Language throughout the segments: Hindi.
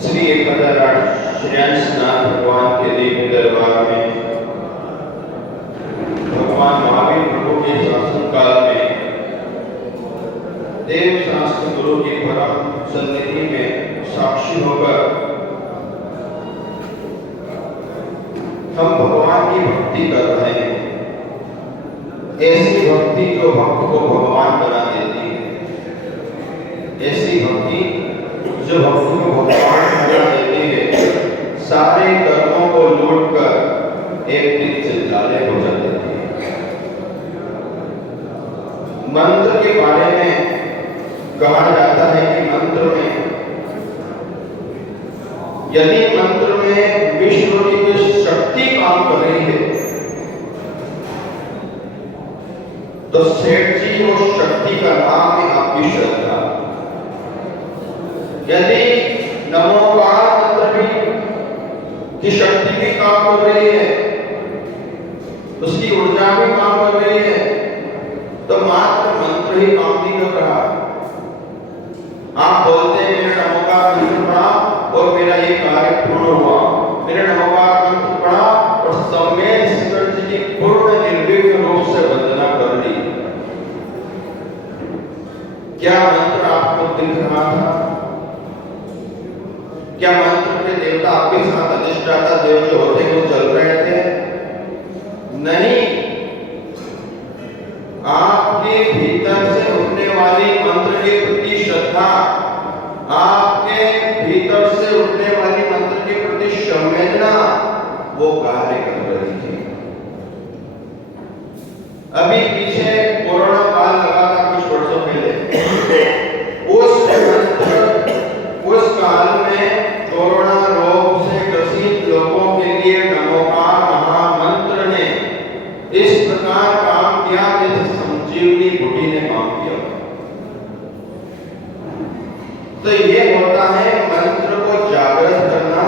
श्री 1008 श्रेयांशनाथ भगवान के दिव्य दरबार में भगवान महावीर प्रभु के शासन काल में देव शास्त्र गुरु की परम सन्निधि में साक्षी होकर हम भगवान की भक्ति कर रहे हैं। ऐसी भक्ति जो भक्त को भगवान बना देती है, ऐसी भक्ति जो भक्त को भगवान बना देती है, सारे कर्मों को लूट कर एक दिन से लाले हो जाती है। मंत्र के बारे में कहा जाता है कि मंत्र में यदि मंत्र में विश्व की कुछ शक्ति काम कर रही है तो सेठ जी उस शक्ति का नाम है आपकी श्रद्धा। यदि नमोकार मंत्र भी की शक्ति भी काम कर रही है, उसकी ऊर्जा भी काम कर रही है, तो मात्र मंत्र ही काम नहीं कर रहा। आप बोलते हैं मेरा नमोकार मंत्र पढ़ा और मेरा ये कार्य पूर्ण हुआ, मेरा नमोकार मंत्र पढ़ा और सम्मेद शिखर जी की पूर्ण निर्विघ्न रूप से वंदना कर ली। क्या मंत्र आपको दिख रहा था? क्या मंत्र के देवता आपके साथ अधिष्ठाता देव जो होते हैं वो चल रहे थे? नहीं, आपके भीतर से उठने वाली मंत्र के प्रति श्रद्धा, आपके भीतर से उठने वाली मंत्र के प्रति संवेदना वो कार्य कर रही थी। अभी पीछे कोरोना काल लगा था कुछ वर्षों पहले, उस काल में कोरोना रोग से ग्रसित लोगों के लिए नमोकार महामंत्र ने इस प्रकार काम किया जैसे संजीवनी बूटी ने काम किया। तो ये होता है मंत्र को जागृत करना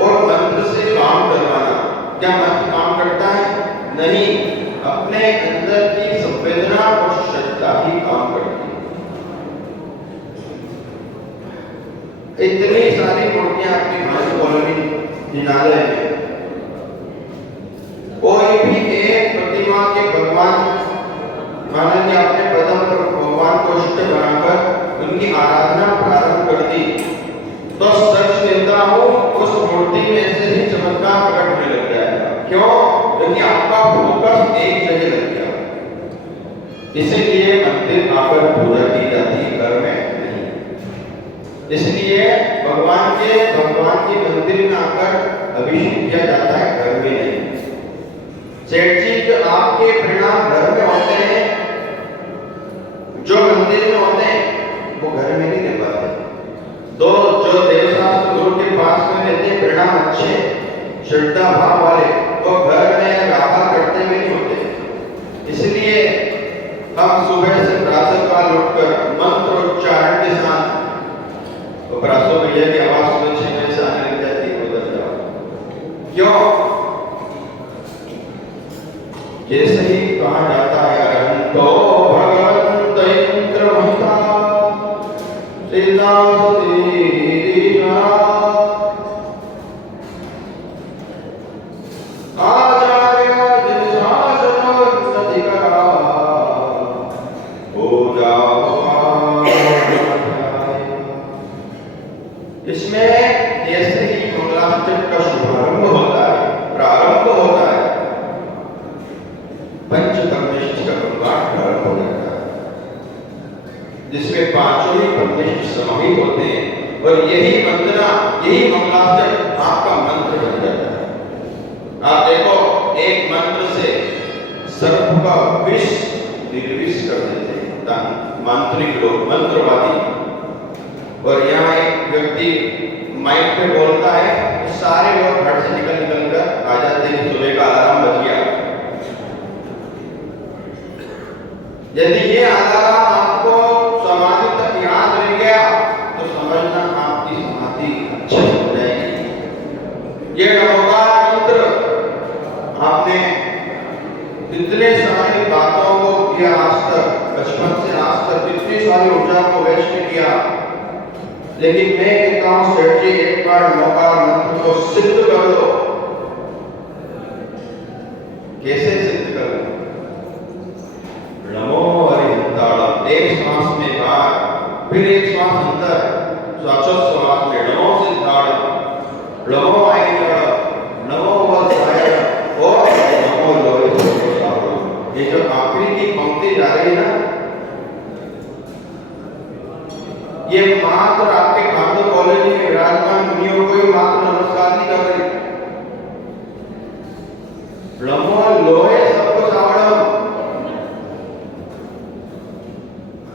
और मंत्र से काम करवाना। क्या मंत्र काम करता है? नहीं, अपने अंदर की संवेदना और श्रद्धा ही काम करती है। इतनी सारी मूर्तियां अपनी भाषा कॉलोनी हिमालय में, कोई भी एक प्रतिमा के भगवान माना कि आपने प्रथम भगवान को इष्ट बनाकर उनकी आराधना प्रारंभ कर दी तो सच कहता हूं उस मूर्ति में ऐसे ही चमत्कार प्रकट होने लग जाएगा। क्यों? क्योंकि आपका फोकस एक जगह लग गया। इसीलिए मंदिर आकर पूजा की जाती है, घर में नहीं। इसलिए भगवान की मंदिर में आकर अभिषेक किया जाता है, घर में नहीं। सेठ जी जो आपके परिणाम घर में होते हैं, जो मंदिर में होते हैं, वो घर में नहीं दे पाते। जो देवशास्त्र गुरु के पास में रहते हैं परिणाम अच्छे श्रद्धा भाव वाले, वो घर में व्यापार करते हुए नहीं होते। इसलिए हम सुबह से प्रातः काल उठकर मंत्र उच्चारण के साथ तो प्रातः भैया की आवाज सुबह 6 बजे से आने लग जाती है, उधर जाओ। क्यों? जैसे ही कहा जाता है अरहंतो भगवंत इंद्र महिता श्रीदासती आचार्य जिनशासनो नदिकरा पाठ प्रारंभ हो जाता है, जिसमें पांचों ही परमेश्वर समाहित होते हैं और यही वंदना, यही मंगलाष्टक आपका मंत्र बन जाता है। आप देखो, एक मंत्र से सर्प का विष निर्विष कर देते हैं मांत्रिक लोग, मंत्रवादी। और यहाँ एक व्यक्ति माइक पे बोलता है तो सारे लोग घर से निकल कर आ जाते हैं, सुबह का अलार्म बज गया। यदि ये अलार्म आपको समाधि तक याद रह गया तो समझना आपकी समाधि अच्छी हो जाएगी। ये नमोकार मंत्र आपने इतने सारी बातों को किया आज तक, बचपन से आज तक इतनी सारी ऊर्जा को वेस्ट किया, लेकिन मैं कहता हूं सेठ जी, एक बार नमोकार मंत्र को सिद्ध कर लो। कैसे सिद्ध कर लो? नमो हरिहंताड़म, एक श्वास में बाहर, फिर एक श्वास अंदर, श्वासोच्छ्वास में नमो सिद्धाड़म, नमो आयनड़, नमो वत्साय और नमो लोहे सोमसारो। ये जो आखिरी की पंक्ति जा रही है ना, ये मात्र आपके खानदो कॉलेज में विराजमान मुनियों को ही मात्र नमस्कार नहीं कर रही। नमो लोहे सबको सावड़म।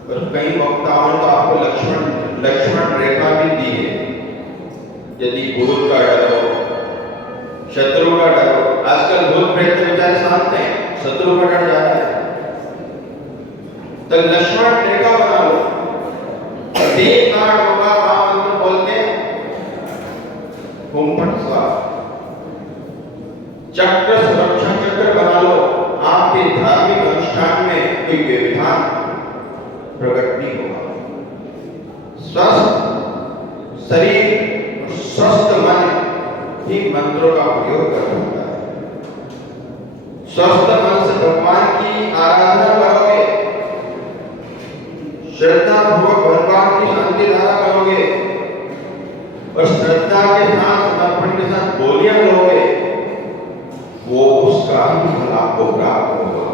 और कई वक्ताओं ने तो आपको लक्ष्मण रेखा भी दी है। यदि भूत का डर हो, शत्रु का डर हो, आजकल भूत प्रेत बेचारे शांत हैं, शत्रु का डर जाता है, तो लक्ष्मण रेखा बना लो। तीन बार होगा महामंत्र बोल के ओम फट स्वाहा। चक्र सुरक्षा चक्र बना लो। आपके धार्मिक अनुष्ठान में कोई व्यवधान प्रकट नहीं होगा। स्वस्थ शरीर और स्वस्थ मन ही मंत्रों का प्रयोग कर सकता है। स्वस्थ मन से भगवान की आराधना करोगे, श्रद्धा पूर्वक भगवान की शांति धारा करोगे और श्रद्धा के साथ, समर्पण के साथ बोलियां लोगे, वो उसका ही फल आपको प्राप्त होगा।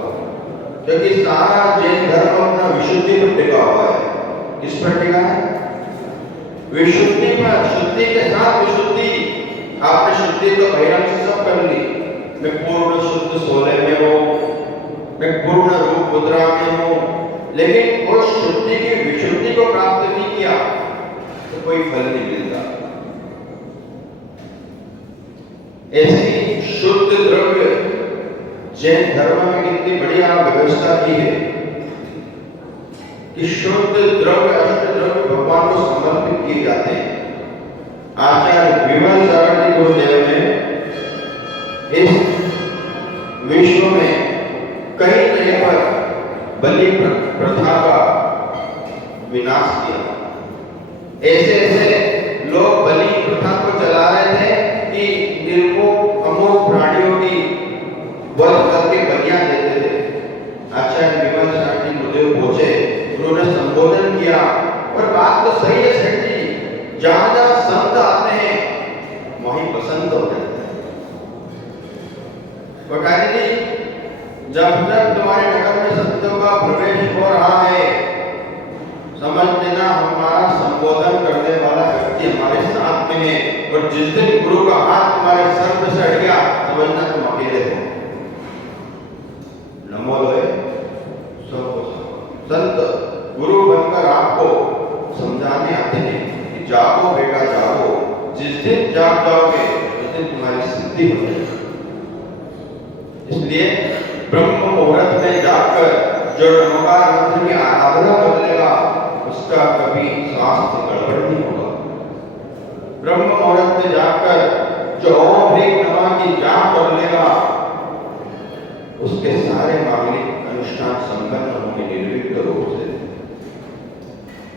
क्योंकि सारा जैन धर्म अपना विशुद्धि पर टिका हुआ है। किस पर टिका है? विशुद्धि पर। शुद्धि के साथ विशुद्धि। आपने शुद्धि तो बहिरंग से सब कर ली, मैं पूर्ण शुद्ध सोले में हूं, मैं पूर्ण रूप मुद्रा में हूं, लेकिन उस शुद्धि की विशुद्धि को प्राप्त नहीं किया तो कोई फल नहीं मिलता। ऐसे ही शुद्ध द्रव्य, जैन धर्म में कितनी बढ़िया व्यवस्था की है कि शुद्ध द्रव्य, अष्ट द्रव्य भगवान को समर्पित किए जाते हैं। आचार्य विमल सागर जी गुरुदेव ने इस विश्व में कई जगह पर बलि प्रथा का विनाश किया। ऐसे लोग बलि प्रथा को चला रहे थे कि निर्मोह अमोह प्राणियों की वध करके बलियां देते थे। आचार्य विमल सागर जी गुरुदेव पहुंचे, उन्होंने संबोधन किया और बात तो सही है सेठ जी, जहां जहां संत आते हैं वहीं बसंत हो जाता है। बकायदे जी, जब तक तुम्हारे नगर में संतों का प्रवेश हो रहा है, समझ लेना हमारा संबोधन करने वाला व्यक्ति हमारे साथ में है, और जिस दिन गुरु का हाथ तुम्हारे सर पे से हट गया, समझना तुम अकेले हो। नमो लोहे सबको संत गुरु बनकर आपको समझाने आते हैं कि जागो बेटा जागो, जिस दिन जाग जाओगे उस दिन तुम्हारी सिद्धि हो जाएगी। इसलिए ब्रह्म मुहूर्त में जाकर जो नमोकार मंत्र की आराधना कर लेगा उसका कभी स्वास्थ्य गड़बड़ नहीं होगा। ब्रह्म मुहूर्त में जाकर जो ओम ह्रीं नमः की जाप कर लेगा उसके सारे मांगलिक अनुष्ठान संपन्न होंगे निर्विघ्न रूप से।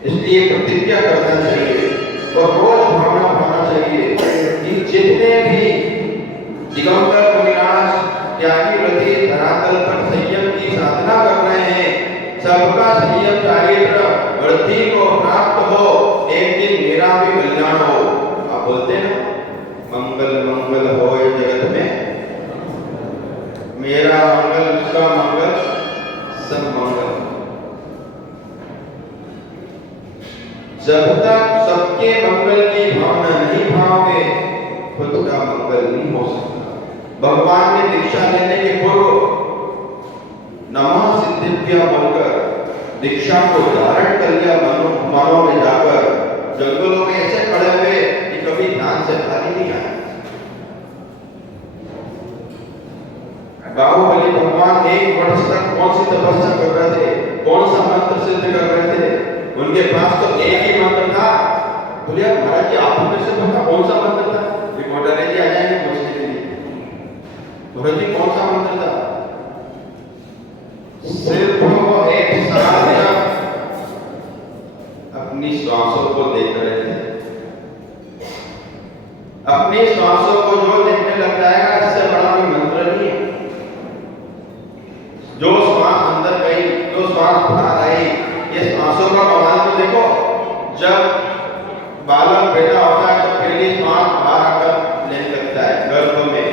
इसलिए प्रतिज्ञा करना चाहिए और रोज भावना भावना चाहिए कि जितने भी दिगंबर मुनिराज त्यागी व्रती धरातल पर संयम की साधना कर रहे हैं, सबका संयम चारित्र वृद्धि को प्राप्त हो, एक दिन मेरा भी कल्याण हो। आप बोलते ना, मंगल मंगल हो जगत में, मेरा मंगल उसका मंगल सब जब तक सबके मंगल की भावना नहीं भावोगे खुद का मंगल नहीं हो सकता। भगवान ने दीक्षा लेने के पूर्व नमः सिद्धिभ्य बोलकर दीक्षा को धारण कर लिया। मनों में जाकर जंगलों में ऐसे खड़े हुए कि कभी ध्यान से खाली नहीं आए। बाहुबली भगवान 1 वर्ष तक कौन सी तपस्या कर रहे थे, कौन सा मंत्र सिद्ध कर रहे थे? उनके पास तो एक ही मंत्र था। बोलिए महाराज जी आप में से पता कौन सा मंत्र था? रिकॉर्डर जी आ जाएंगे पूछने के लिए। महाराज जी कौन सा मंत्र था? सिर्फ वो एक साथ अपनी श्वासों को देख रहे थे। अपनी श्वासों को जो देखने लग जाएगा इससे बड़ा कोई मंत्र नहीं है। जो श्वास अंदर गई, जो श्वास बाहर आई, ये श्वासों का कमाल तो देखो। जब बालक पैदा होता है तो पहली श्वास बाहर आकर लेने लगता है गर्भ में,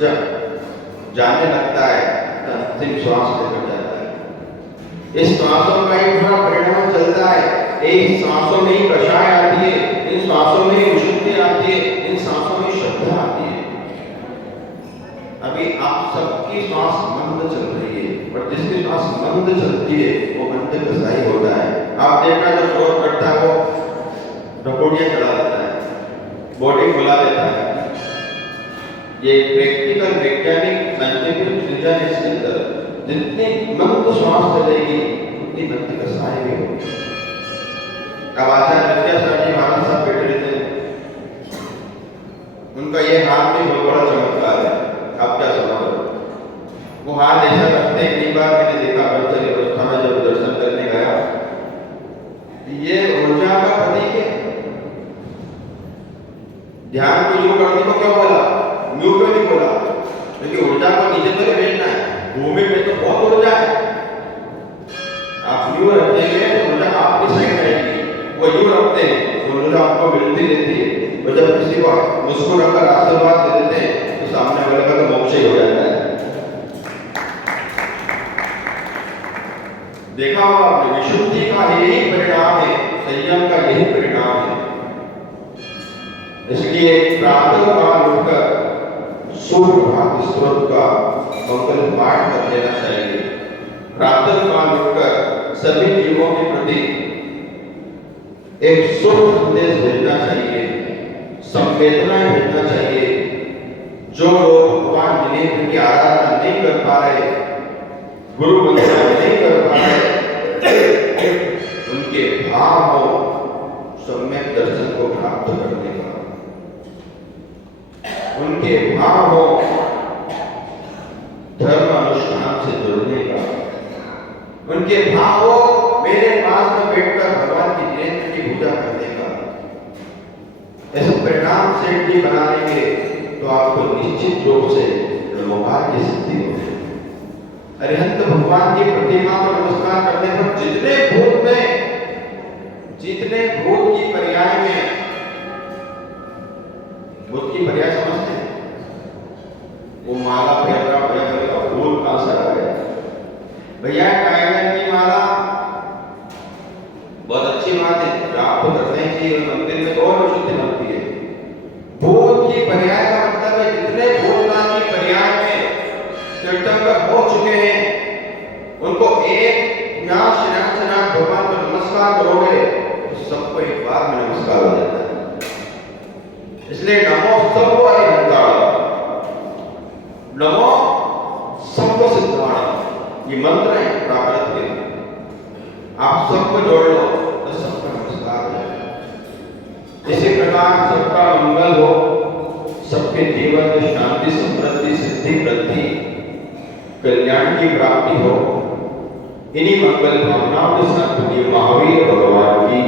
जब जाने लगता है अंतिम श्वास लेकर जाता है। इस श्वासों का ही पूरा परिणाम चलता है। एक सांसों में ही कषाय आती है, इन सांसों में ही विशुद्धि आती है, इन सांसों में श्रद्धा आती है। अभी आप सबकी श्वास मंद चल रही है, पर जिसकी श्वास मंद चलती है वो मंद कसाई होता है। आप देखना जो क्रोध करता है वो ढकोड़ियां चला देता है, बॉडी फुला देता है। ये प्रैक्टिकल वैज्ञानिक साइंटिफिक रीजन इसके अंदर जितनी मंद श्वास चलेगी उतनी मंद कसाई भी होगी। अब आचार्य विद्यासागर जी महाराज साहब बैठे थे, उनका ये हाथ भी बहुत बड़ा चमत्कार है। आप क्या समझ रहे हो? वो हाथ ऐसा रखते हैं। कई बार मैंने देखा बच्चे अवस्था में जब दर्शन करने गया, ये ऊर्जा का प्रतीक है। ध्यान को यूं करने को क्यों बोला, यूं क्यों नहीं बोला? क्योंकि ऊर्जा को नीचे तो नहीं भेजना है, भूमि में तो बहुत ऊर्जा है। आप यूं रखेंगे तो ऊर्जा आपकी साइड रहेगी, वो यूं रखते हैं तो ऊर्जा आपको मिलती रहती है। और जब किसी को मुस्कुराकर आशीर्वाद दे देते हैं तो सामने वाले का तो मोक्ष ही हो जाता है। देखा होगा आपने, विशुद्धि का यही परिणाम है, संयम का यही परिणाम है। इसलिए प्रातः काल उठकर सुप्रभात स्तोत्र का मंगल पाठ कर लेना चाहिए। प्रातः काल उठकर सभी जीवों के प्रति एक शुभ संदेश भेजना चाहिए, संवेदनाएं भेजना चाहिए। जो लोग भगवान जिनेन्द्र की आराधना नहीं कर पा रहे, गुरु वंदना नहीं कर पा रहे, उनके भाव हो सम्यक दर्शन को प्राप्त करने का, उनके भाव हो धर्म अनुष्ठान से जुड़ने का, उनके भाव हो मेरे पास में बैठकर भगवान की जिनेन्द्र की पूजा करने का। ऐसे परिणाम सेठ जी बना लेंगे तो आपको निश्चित रूप से ब्रह्मोपाय की सिद्धि होगी। अरिहंत भगवान की प्रतिमा पर नमस्कार करने पर जितने भूत की पर्याय में, भूत की पर्याय समझते हैं? वो माला फेर रहा भैया, भूत कहां से आ गया? भैया टाइगर की माला बहुत अच्छी बात है, आप तो करते चाहिए, मंदिर में और विशुद्धि बनती है। भूत की पर्याय का मतलब है जितने भूतनाथ की पर्याय में तीर्थंकर हो चुके हैं उनको एक श्रीनाथ भगवान को नमस्कार करोगे तो सबको एक बार में नमस्कार हो जाता है। इसलिए नमो सर्व अरिहंताय, नमो सर्व सिद्धाय, ये मंत्र है प्राकृत के। आप सबको जोड़ लो तो सबको नमस्कार हो जाएगा। इसी प्रकार सबका मंगल हो, सबके जीवन में शांति, समृद्धि, सिद्धि, वृद्धि, कल्याण की प्राप्ति हो। इन्हीं मंगल भावनाओं के साथ महावीर भगवान की